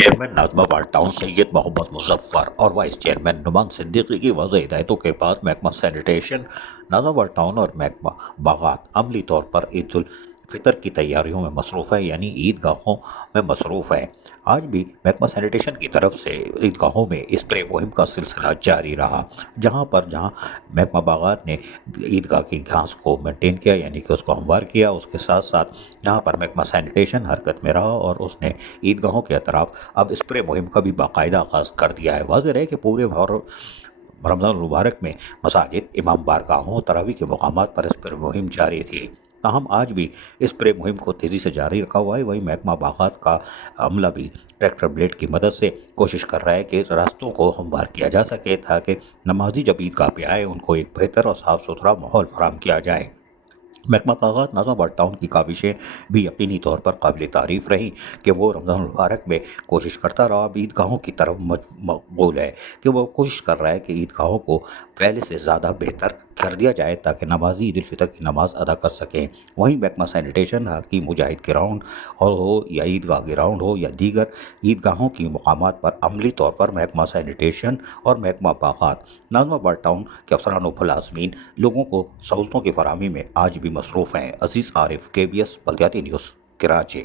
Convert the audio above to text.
Chairman Nazima बार town Syed Mohammad Muzaffar और vice chairman Numan Siddiqui की वाज़ेह हिदायतों के बाद महकमा सैनिटेशन नाज़िमा बार टाउन और महकमा बागात अमली तौर पर ईद उल फितर की तैयारियों में मसरूफ़ है, यानी ईदगाहों में मसरूफ़ है। आज भी महकमा सैनिटेशन की तरफ से ईदगाहों में स्प्रे मुहिम का सिलसिला जारी रहा। जहाँ महकमा बागात ने ईदगाह की घास को मेंटेन किया, यानी कि उसको हमवार किया, उसके साथ साथ यहाँ पर महकमा सैनिटेशन हरकत में रहा और उसने ईदगाहों के अतराफ अब स्प्रे मुहिम का भी बाकायदा आगाज़ कर दिया है। वाज़ेह है कि पूरे और रमज़ान मुबारक में मसाजिद, इमाम बारगाहों, तरावी के मकामात पर स्प्रे मुहिम जारी थी। ताहम आज भी स्प्रे मुहिम को तेज़ी से जारी रखा हुआ है। वहीं महकमा बागात का अमला भी ट्रैक्टर ब्लेड की मदद से कोशिश कर रहा है कि रास्तों को हमवार किया जा सके, ताकि नमाजी जब ईदगाह पे आए उनको एक बेहतर और साफ़ सुथरा माहौल फराहम किया जाए। महकमा बागात नाज़िमाबाद टाउन की काविशें भी यकीनी तौर पर काबिल तारीफ़ रहीं कि वो रमज़ान मुबारक में कोशिश करता रहा। अब ईदगाहों की तरफ मकबूल है कि वो कोशिश कर रहा है कि ईदगाहों को पहले से ज़्यादा बेहतर कर दिया जाए, ताकि नमाजी ईद उल फितर की नमाज़ अदा कर सकें। वहीं महकमा सैनिटेशन हकीम मुजाहिद ग्राउंड और हो या ईदगाह ग्राउंड हो या दीगर ईदगाहों की मकामात पर अमली तौर पर महकमा सैनिटेशन और महकमा बागात नाज़िमाबाद टाउन के अफसरान व मुलाज़मीन लोगों को सहूलतों की फराहमी में आज भी मसरूफ़ हैं। अज़ीज़ आरिफ, KBS बल्दियाती न्यूज़, कराची।